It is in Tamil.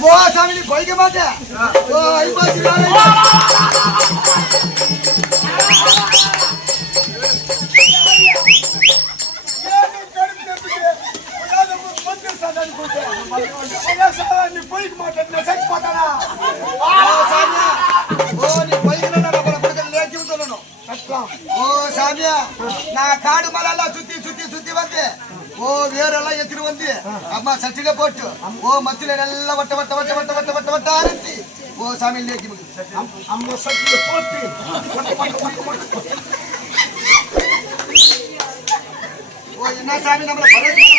ஓ சாமி நீ போய்க்க மாட்டேன். ஓ ஐபாசி நீ போய்க்க மாட்டேன் போட்டானா? ஓ நீ போய்க்கணும் சொல்லணும். ஓ சாமியா நான் காடு மலை எல்லாம் சுத்தி சுத்தி சுத்தி வந்து ஓ வேரெல்லாம் எடுத்துட்டு வந்து அம்மா சட்டில போட்டு ஓ மத்தியில நல்லா வட்ட வட்ட வட்ட வட்ட வட்ட வட்ட வட்ட அரைச்சி ஓ சாமி லேக்கி அம்மா சட்டில போட்டு ஓ என்ன சாமி நம்மள பரவாயில்லை.